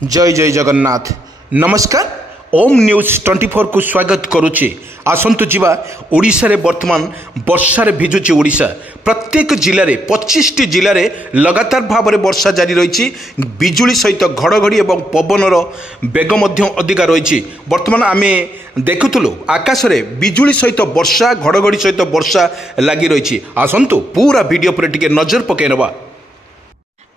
जय जय जगन्नाथ नमस्कार ओम न्यूज 24 को स्वागत करुच्ची आसतु जीवा ओडिशा रे वर्तमान वर्षा रे भिजुची ओडिशा प्रत्येक जिले में 25टी जिले में लगातार भाव में वर्षा जारी रही बिजुली सहित घड़घड़ी और पवनर बेग अधिका रही वर्तमान आम देखुलु आकाश में बिजुली सहित वर्षा घड़घड़ी सहित वर्षा लगी रही आसतु पूरा वीडियो पर टिके नजर पकईनवा।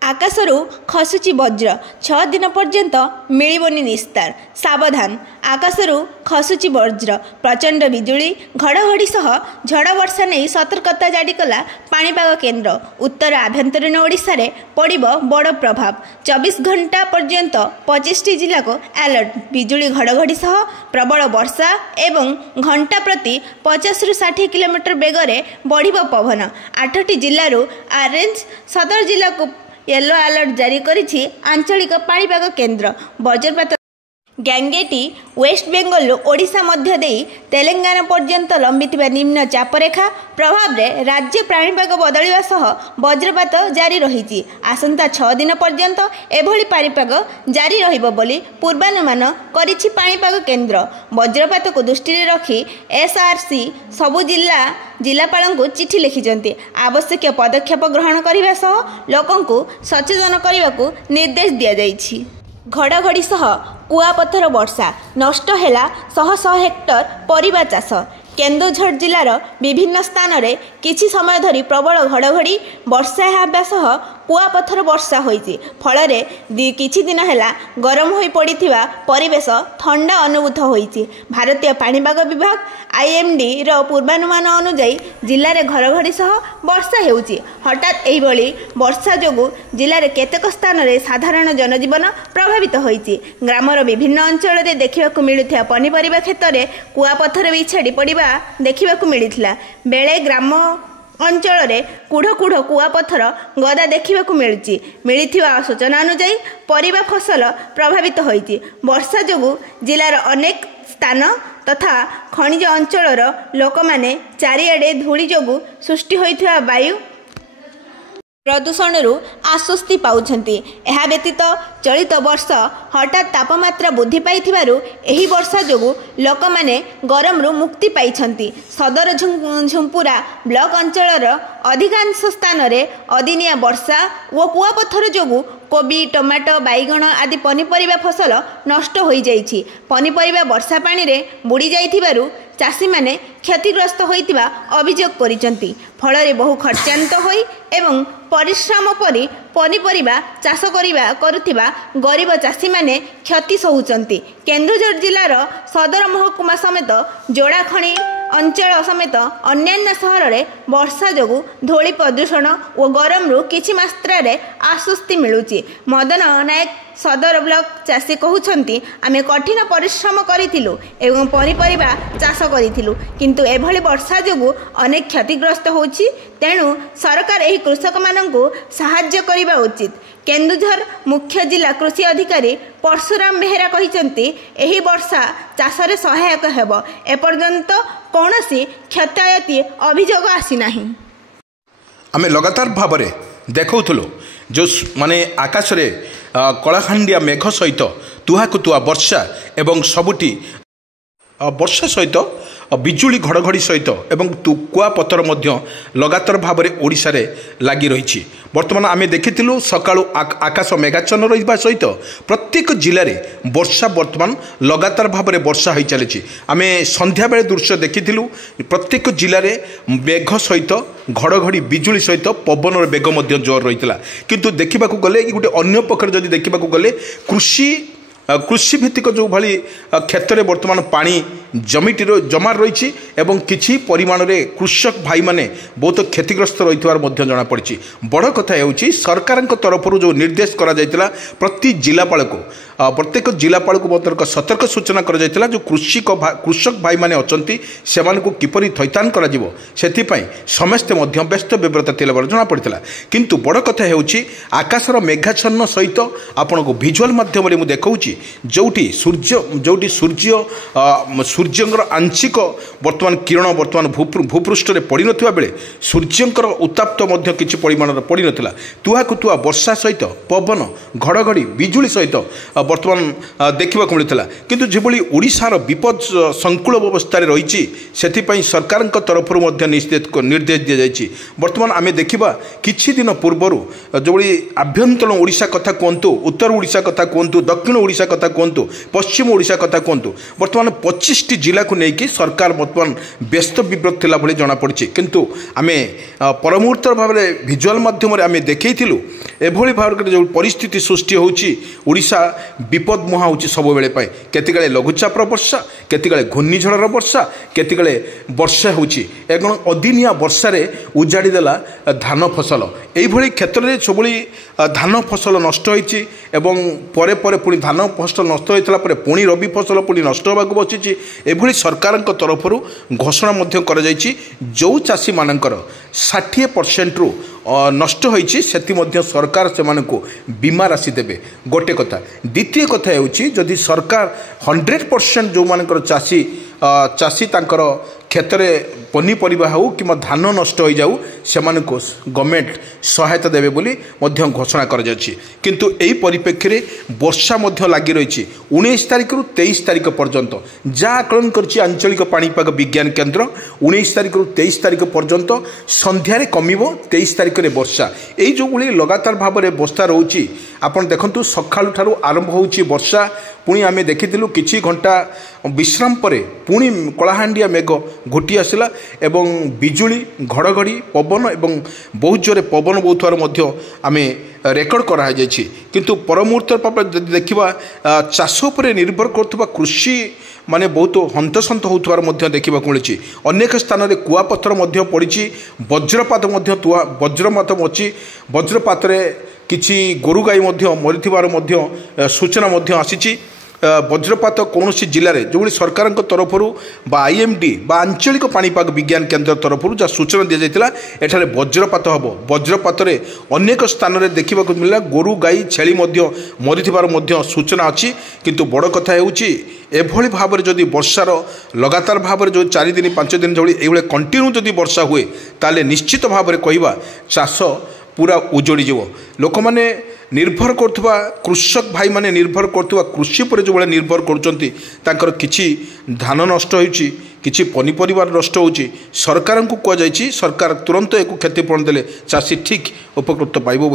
आकाशरू खसुची वज्र 6 दिन पर्यंत मिलिबनी निस्तार सावधान आकाशरू खसुची वज्र प्रचंड बिजुली घड़घड़ी सह झड़ वर्षा नहीं सतर्कता जारी कला पाणीपाग केन्द्र उत्तर आभ्यंतरीण ओडिशा रे पड़िबो बड़ प्रभाव 24 घंटा पर्यंत 25टी जिला को अलर्ट बिजुली घड़घड़ी सह प्रबल वर्षा एवं घंटा प्रति 50 ରୁ 60 किलोमीटर बेगरे बढ़िबो पवन 8टी जिल्लारू ऑरेंज सदर जिला को येलो अलर्ट जारी करिछि आंचलिक पाणीपाग केन्द्र वज्रपात गैंगेटी वेस्ट बेंगल ओडिशा मध्य देई तेलंगाना पर्यंत लंबिथिबा निम्न चापरेखा प्रभाव रे राज्य पाणीपाग बदलिबा सह वज्रपात जारी रहिछि आसंता 6 दिन पर्यंत एभली पाणीपाग जारी रहिबो बोली पूर्वानुमान करिछि पाणीपाग केन्द्र वज्रपात को दृष्टि रे रखी एसआरसी सबु जिलापाल को चिठी लिखिजंती आवश्यक पदक्षेप ग्रहण करने सह लोकंकु सचेतन करने को निर्देश दिया जाइछि। घड़घड़ी सह कुआपथर वर्षा नष्ट हैला शह शह हेक्टर परिबा चाष केन्दुझर जिलार विभिन्न स्थान रे किछि समय धरी प्रबल घड़घड़ी वर्षा हेबा सह कुआपथर वर्षा होइछि फल किछि दिन हैला गरम होई पड़िथिबा परिवेश ठंडा अनुभूत होइछि। भारतीय पाणीपाग विभाग आईएमडी रो पूर्वानुमान अनुसार जिले में घड़घड़ी सह वर्षा हेउछि हठात एहिभली वर्षा जोगु जिले में केतेक स्थान रे साधारण जनजीवन प्रभावित होइछि ग्रामर विभिन्न अंचल रे देखिबाकू मिलुथिया पनिपरिबा क्षेत्र में कुआपथर भी छाड़ी पड़िबा देखिबाकू मिलिथिला बेले ग्राम अंचल रे कुढ़ कुढ़ कुआपथर गदा देखिबाकू मिलिथिबा सूचना अनुसार परिबा फसल प्रभावित होइछि वर्षा जोगु जिलार अनेक स्थान तथा खनिज अंचलर लोक माने चारिआडे धूली जोगु सृष्टि होइथिबा वायु प्रदूषण आश्वस्ति पाउछंती एहा व्यतीत चलित वर्ष हठात तापमात्रा वृद्धि पाइथिबारु एही वर्षा जोगु लोक माने गरम रु मुक्ति पाइछंती सदर झुंपुरा ब्लॉक अंचलर अधिकांश स्थान रे अदिनिया वर्षा और कुआपथर जोगु कोबी टमाटो बैगण आदि पनिपरिबा फसल नष्ट हो जाइछि पनिपरिबा वर्षा पानी रे बुड़ी जाइथिबारु चाषी माने क्षतिग्रस्त होइतिबा अभियोग करिसंती फल रे बहु खर्चान्त होई एवं परिश्रम परि पनिपरिबा चाष करुथिबा गरीब चाषी माने क्षति सहुचंती केन्दुझर जिलार सदर महकुमा समेत जोड़ाखणी अंचल समेत अन्यान्य सहर रे वर्षा जोगु धूली प्रदूषण और गरम रु किछि मात्रा रे आश्वस्ति मिलुची मदन नायक सदर ब्लॉक चाषी कहउछंती आमे कठिन परिश्रम करिथिलु एवं पनिपरिबा चाष करिथिलु किंतु एभली वर्षा जोगु अनेक क्षतिग्रस्त होछि तेणु सरकार एही कृषक माननकु सहाय्य करिबा उचित केन्दुझर मुख्य जिला कृषि अधिकारी परशुराम बेहेरा कहिसंती एही वर्षा चाष रे सहायक हेबो एपर्यंत कौनसी क्षतायति अभियोग आसी नाही। आमे लगातार भाव में देखौथुलु जो माने आकाश रे कलाखंडिया मेघ सहित तुहाकु तुहा वर्षा एवं सबुटी वर्षा सहित बिजुली घड़घड़ी सहित एवं कुआपथर लगातार भाव में ओडिशा रे लगी रही वर्तमान आम देखिलु सकाळु आकाश मेघाच्छन्न रहा सहित प्रत्येक जिले में वर्षा वर्तमान लगातार भाव में वर्षा हो चली आम संध्या बेले दृश्य देखिलु प्रत्येक जिले में मेघ सहित घड़घड़ी बिजुली सहित पवन बेग जोर रही किंतु देखा गले गोटे अन्य पक्ष जदि देखा गले कृषि भित्तिक जो भाई क्षेत्र में वर्तमान पानी जमा रही एवं किछि परिमाण रे कृषक भाई माने बहुत क्षतिग्रस्त रही जनापड़ी बड़ कथा होउछि सरकार तरफ जो निर्देश करा जायतिला प्रति जिलापाल को प्रत्येक जिलापाल को सतर्क सूचना करा जायतिला जो कृषक भाई माने अछंती सेमान को किपरि थैतान करा जिवो सेथिपई समस्ते मध्य व्यस्त विव्रत थिला जना पड़ितला किंतु बड़ कथा होउछि आकाशर मेघाच्छन्न सहित आपन को विजुअल माध्यम रे मु देखौछि जोटी सूर्यंकर आंशिक वर्तमान किरण वर्तमान भूपृष्ठ में पड़ ना बेले सूर्यंकर उत्ताप्त किसी परिमाण पड़ नाला तुहाकु तुआ वर्षा सहित पवन घड़घड़ी बिजुली सहित वर्तमान देखा मिलता किंतु जो ओडिशार विपद संकुल अवस्था रही सरकार तरफ निर्देश दि जाए बर्तमान आम देखा किछि दिन पूर्वर जो आभ्यंतर ओडिशा कथा कहतु उत्तर ओडिशा कथा कहतु दक्षिण ओडिशा कथा कहतु पश्चिम ओडिशा कथा कहतु बर्तमान 25टी जिला को लेकिन सरकार बर्तमान व्यस्त विव्रत थिला भली जना पड़ी किंतु आम परमुहूर्त भाव में भिजुआल माध्यम आम देखु एभली भाव जो परिस्थिति सृष्टि होड़िशा विपद मुहा हो सब बेले केतिकाले लघुचापर वर्षा केतिकाले घूर्णिझड़र वर्षा केतिकाले वर्षा होची एवं अदिनिया वर्षार उजाड़ीदेला धान फसल यही क्षेत्र में सब धान फसल नष्ट होती परे परे पुणी धान फसल नष्ट होता पुणी रबी फसल पुणी नष्ट होगा बसी एभली सरकार तरफ घोषणा कर जो चाषी मानकर 60% रु नष्ट होती सरकार से बीमा राशि देवे गोटे कथा द्वितीय कथा होदि सरकार 100% जो मानकर चाषी चाषी तांकर क्षेत्र में पनीपरिया हो कि धान नष्ट हो जाऊ से गवर्नमेंट सहायता देवे बोली घोषणा कर किंतु यही परिप्रेक्षी में वर्षा लगी रही 19 तारिख रु 23 तारिख पर्यंत जहाँ आकलन कर आंचलिक पाणीपाग विज्ञान केन्द्र 19 तारिख रु 23 तारिख पर्यंत संध्यारे कमिबो 23 तारिख में वर्षा यही जो लगातार भाव में वर्षा रोची आपन देखंतु सकाळु ठारू आरंभ होची वर्षा पुणी आम देखिलु किछि घंटा विश्राम परे पुणी कलाहांडिया मेघ घोटी आसला एवं बिजुली घड़घड़ी पवन एवं बहुत जोरे पवन बोथार मध्य आम रेकर्ड करा जायछि किंतु परमुहूर्त देखा चाष पर निर्भर करुवा कृषि माने बहुत हंतसंत होथवार देखा मिली अनेक स्थान में कुआपथर पड़ी वज्रपात वज्रपात अच्छी वज्रपात किछि गोरु गाई मरी सूचना आसी वज्रपात कौन जिले में जो सरकार तरफ आईएमडी आंचलिक पाणीपाग विज्ञान केन्द्र तरफ जहाँ सूचना दी जाता एठारे वज्रपात हम वज्रपात अनेक स्थान में देखा मिला गोरु गाई छेली मरी सूचना अच्छी किंतु बड़ कथा एभली भाव में जदि वर्षार लगातार भाव में जो 4 दिन 5 दिन जो ये कंटिन्यू जदि वर्षा हुए ताले निश्चित भाव में कहवा चाष पूरा उजड़ी जीव लोक मैंने निर्भर करुवा कृषक भाई माने निर्भर करुवा कृषि पर जो निर्भर कर किछि धान नष्ट होइछि किछि पनीपरिया नष्ट होइछि सरकार को कह जाइछि सरकार तुरंत एक क्षतिपूरण देले चाषी ठीक उपकृत पाइबो।